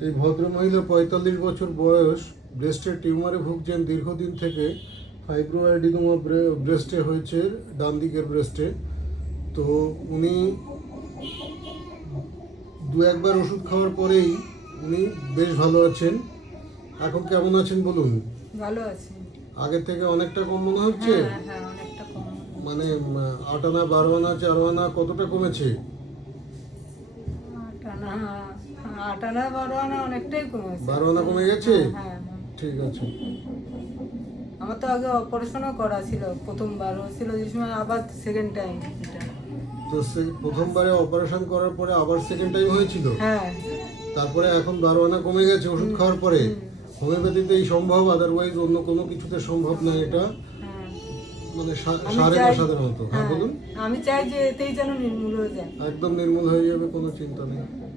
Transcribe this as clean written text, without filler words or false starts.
এই ভদ্রমহিলা ৪৫ বছর বয়স, ব্রেস্টের টিউমারে ভুগছেন দীর্ঘদিন থেকে। ফাইব্রোঅ্যাডিনোমা ব্রেস্টে হয়েছে, ডান দিকের ব্রেস্টে। তো উনি দু একবার ওষুধ খাওয়ার পরেই উনি বেশ ভালো আছেন। এখন কেমন আছেন বলুন? ভালো আছি। আগের থেকে অনেকটা কম মনে হচ্ছে? হ্যাঁ হ্যাঁ, অনেকটা কম। মানে ৮ আনা ১২ আনা ৪ আনা কতটা কমেছে? ৮ আনা ১২ আনা অনেকটাই কমেছে। ১২ আনা কমে গেছে? হ্যাঁ হ্যাঁ। ঠিক আছে। আমার তো আগে অপারেশনও করা ছিল, প্রথমবার হয়েছিল যে সময়, আবার সেকেন্ড টাইম এটা। তো প্রথমবারে অপারেশন করার পরে আবার সেকেন্ড টাইম হয়েছিল? হ্যাঁ। তারপরে এখন ১২ আনা কমে গেছে ওষুধ খাওয়ার পরে। হোমিওপ্যাথিতেই সম্ভব, আদারওয়াইজ অন্য কোনো কিছুতে সম্ভব না এটা। হ্যাঁ। মানে আমি সারে চাই- সাধারণত। হ্যাঁ হ্যাঁ, বলুন। আমি চাই যে এতেই যেন নির্মূল হয়ে যায়। একদম নির্মূল হয়ে যাবে, কোনো চিন্তা নেই।